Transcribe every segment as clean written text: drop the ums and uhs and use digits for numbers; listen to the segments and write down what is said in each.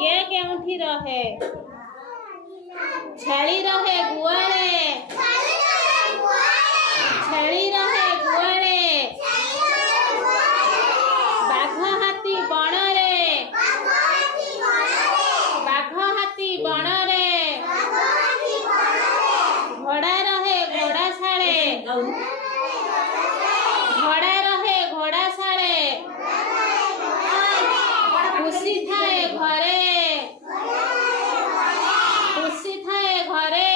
ये केउठी रहे छेली रहे गुआले छेली रहे गुआले बाघ हाथी बणरे बाघ हाथी बणरे घोड़ा रहे घोड़ाशाले घोड़ा रहे घोड़ाशाले खुशी थाए घरे खुशी थाए घरे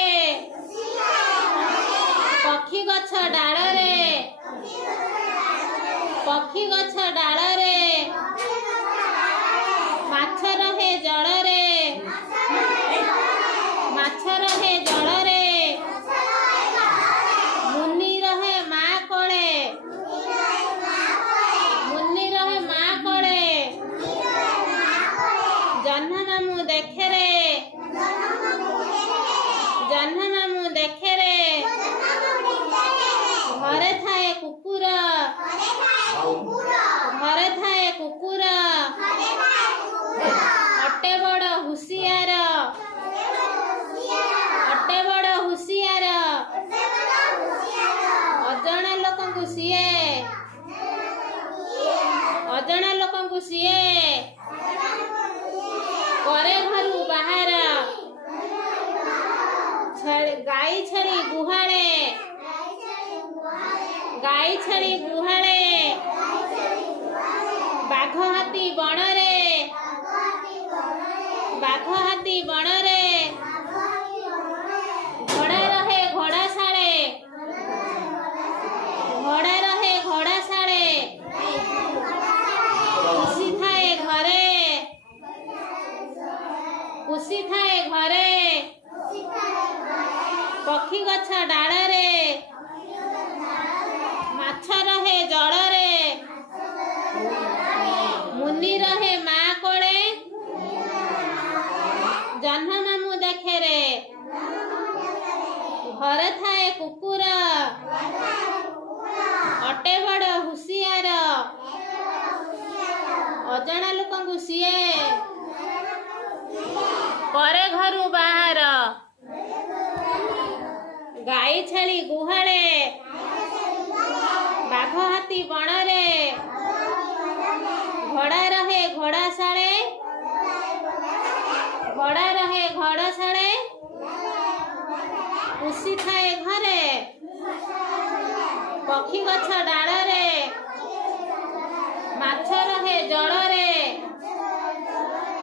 पक्षी गछ डालरे पक्षी गछ डालरे माछ रहे जलरे माछ रहे जलरे मुनि रहे माँ कोले मुनि रहे माँ कोले जह्न मामू देखे रे जह्न मामू देखे रे घरे थाए कुकुर घरे थाए कुकुर अटे बड़ हुसियार अटे बड़ हुसियार अजणा लोकंकु सीए अजणा लोकंकु सीए करे घरु बाहर गाई छेली गुहाले गाई छेली गुहाले बाघ हाथी बणरे बाघ हाथी बणरे घोड़ा रहे घोड़ाशाले घोड़ा रहे घोड़ाशाले खुशी थाए घरे खुशी थाए घरे पक्षी गछ डालरे माछ रहे जलरे मुनि रहे माँ कोले जह्न मामू देखे रे घरे थाए कुकुर अटे बड़ हुसियार अजणा लोकंकु सीए करे घरु बाहर गाई छेली गुहाले बाघ हाथी बणरे घोड़ा रहे घोड़ाशाले घोड़ा रहे घोड़ाशाले खुशी थाए घरे पक्षी गछ डाल